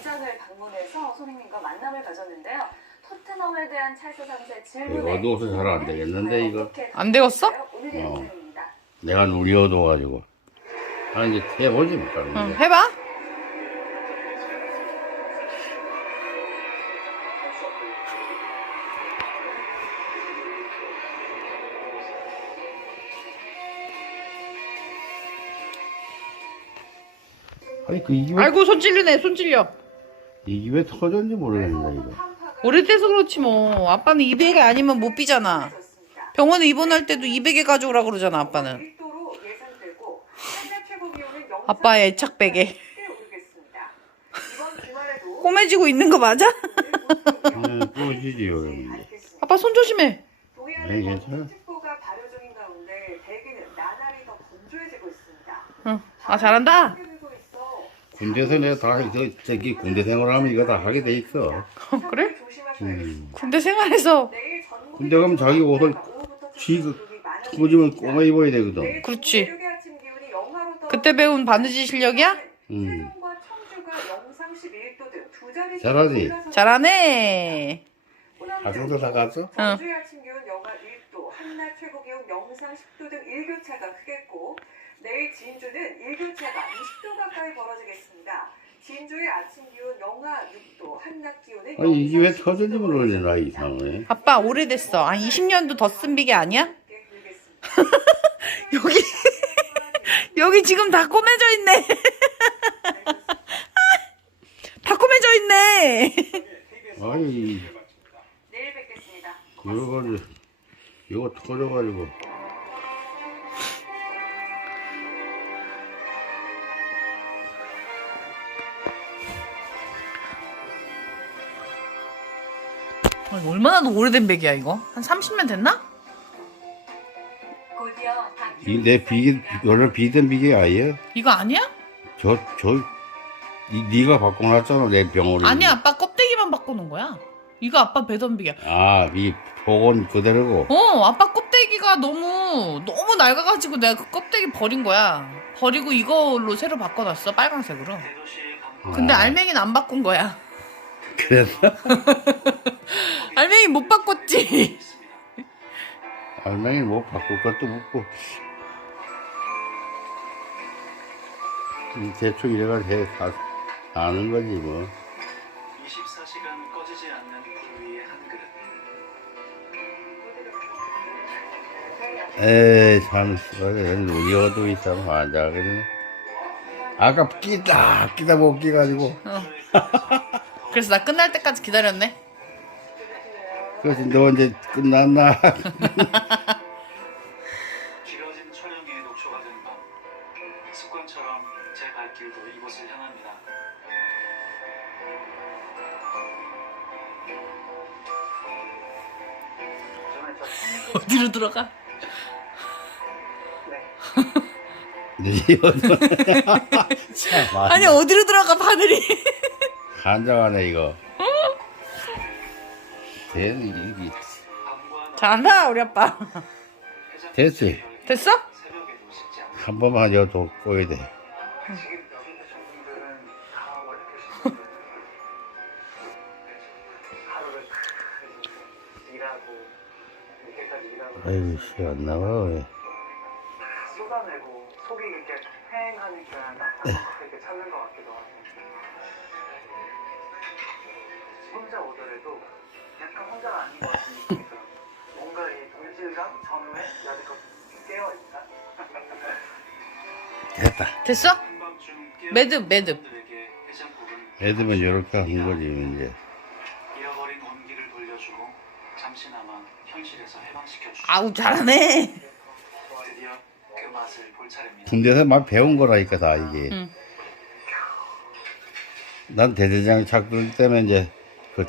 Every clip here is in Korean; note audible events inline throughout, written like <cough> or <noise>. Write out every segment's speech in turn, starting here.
구장을 방문해서 손흥민과 만남을 가졌는데요. 토트넘에 대한 찰스 선수의 이거 질문에 어두워서 잘안 되겠는데, 이거? 어떻게 안? 오늘의 어. 내가 눈이 어두워가지고. 아, 이제 해보지 못 가는 응, 데 해봐. 아니, 그, 왜, 아이고 손 찔리네 손 찔려. 이게 왜 터졌는지 모르겠네, 이거. 오래돼서 그렇지 뭐. 아빠는 200이 아니면 못 비잖아. 병원에 입원할 때도 200에 가져오라 그러잖아 아빠는. 밀도로 예상되고 한낮 최고 기온은 영상 아빠의 애착 베개. 꽤 오르겠습니다. 이번 주말에도 <laughs> 꼬매지고 있는 거 맞아? 응, 부러지지요, 이게. 아빠 손 조심해. 네, 괜찮아. 특보가 발효 중인 가운데 대기는 나날이 더 건조해지고 있습니다. 응. 아 잘한다. 군대에서 내가 다, 저, 저기 군대 생활하면 이거 다 하게 돼 있어. <laughs> 그래? 조심하셔야겠습니다. 음. 군대 생활에서 군대 가면 자기 옷을 오후부터 쥐, 그, 습격이 많아지겠습니다. 터지면 꼬마 입어야 되거든. 그렇지. 그때 배운 바느질 실력이야? 음. 세종과 청주가 영상 11도 등두 자릿수 잘하지? 잘하네. 학생들 다 갔어? 전 주의 아침 기온 영하 1도, 한낮 최고 기온 영상 10도 등 일교차가 크겠고 내일 진주는 일교차가 20도 가까이 벌어지겠습니다. 진주의 아침 기온 영하 6도, 한낮 기온은 아니, 이게 왜 영상 10도 터졌는지 모르겠네, 나 벌어지겠습니다. 이상해. 아빠 오래됐어. 한 20년도 더 쓴 비계 아니야? <laughs> 여기 <laughs> 여기 지금 다 꼬매져 있네. <laughs> 다 꼬매져 있네. 아이, 내일 뵙겠습니다. 이거 가지고, 이거 터져가지고. 아니, 얼마나 오래된 베개야 이거? 한 30년 됐나? 이, 내 비계, 원래 비던 비계 아니야? 이거 아니야? 저, 저, 이, 네가 바꿔놨잖아, 내 병원에. 아니야 아빠 껍데기만 바꿔놓은 거야. 이거 아빠 배던 비계. 아, 이 복은 그대로고. 어 아빠 껍데기가 너무 너무 낡아가지고 내가 그 껍데기 버린 거야. 버리고 이걸로 새로 바꿔놨어 빨강색으로. 근데 아, 알맹이는 안 바꾼 거야. 그래서? <laughs> 알맹이 못 바꿨지. <laughs> 알맹이 뭐 바꿀 것도 없고. 이 대충 이래가 해, 다, 아는 거지, 뭐. 24시간 꺼지지 않는 불 위의 한 그릇. 에이, 참, 눈이 어두워 있어, 환장하겠네. 아까 끼다, 끼다 못 끼가지고. 어. <laughs> 그래서 나 끝날 때까지 기다렸네. 그래서 너 언제 끝났나? <laughs> 길어진 촬영에 녹초가 된 밤. 습관처럼 제 발길도 이곳을 향합니다. 어디로 들어가? 어두워. <laughs> <laughs> 참, 아니 어디로 들어가 바늘이? 환장하네, 이거. 됐, 이게, 잘한다 우리 아빠. 됐지? 됐어? 한 번만 여도 꼬야 돼. <laughs> 아이고, 씨, 안 나와, 왜. 다 쏟아내고 속이 이렇게 휑하니까 이렇게 찾는 것 같기도 하고 혼자 오더라도 약간 혼자가 아닌 것 같은 느낌이 들어요 뭔가 이 동질감 전후에 여지껏 깨어있다 됐다. 됐어? 매듭, 매듭. 애들면 이렇게 하는 거지, 이제. 잃어버린 온기를 돌려주고 잠시나마 현실에서 해방시켜주고 아우 잘하네. 드디어 그 맛을 볼 차례입니다 군대에서 막 배운 거라니까, 다, 이게. 응. 난 대대장 작들 때문에 이제, 그,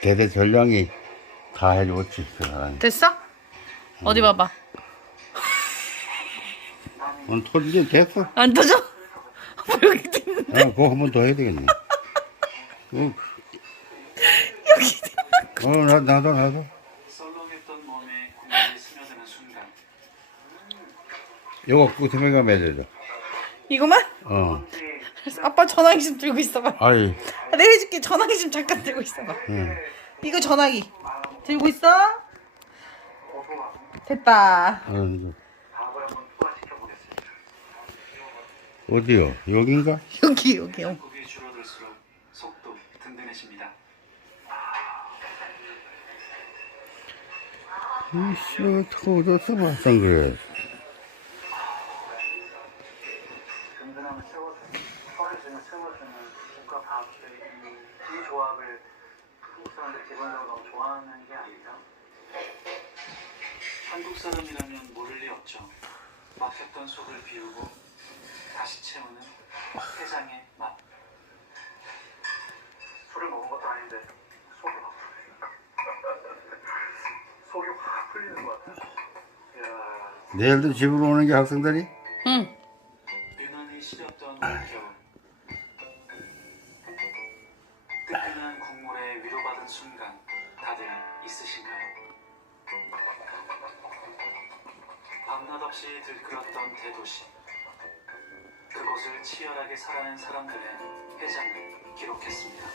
대대 전령이 다 해줬지, 그 사람이. 됐어? 어디 봐봐. 오늘 터지지 됐어. 안 터져? 아빠 <laughs> 여기 있는 아, 그거 한 번 더 해야 되겠네. <laughs> 어, 여기. 어, 나, 나도, 나도. 썰렁했던 몸에 국물이 스며드는 순간 이거 구태매가 맺어줘. 이거만? 어. 아빠 전화기 좀 들고 있어봐. 아이, 내가 해줄게. 전화기 좀 잠깐 들고 있어봐. 응. 이거 전화기. 들고 있어? 됐다. 어, 보겠습니다. 어디요? 여긴가? 여기 여기. 요 곡이 줄어들수록 속도 든든해집니다. 이씨, 어떻게 얻었어, 발상 그래. 든든함을 채워주는, 허리심을 채워주는 국가 과학들이 이, 이 조합을 한국 사람들 기본적으로 너무 좋아하는 게 아닌가? 한국 사람이라면 모를 리 없죠. 막혔던 속을 비우고 다시 채우는 해장의 맛. 술을 먹은 것도 아닌데 속이 확 속이 확 풀리는 것 같아. 내일도 집으로 오는 게 학생들이? 없이 들끓었던 대도시 그곳을 치열하게 살아낸 사람들의 해장을 기록했습니다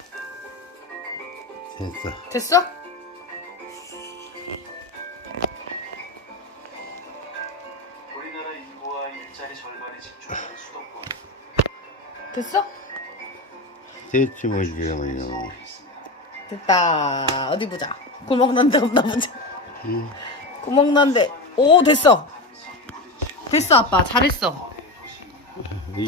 됐어. 됐어? 우리나라 인구와 일자리 절반이 집중하는 수도권 됐어? 됐지, 뭐, 이제, 뭐. 있습니다 됐다. 어디 보자. 구멍 난데 없나 보자. 응. 구멍 난데. 오 됐어. 됐어 아빠 잘했어. 이-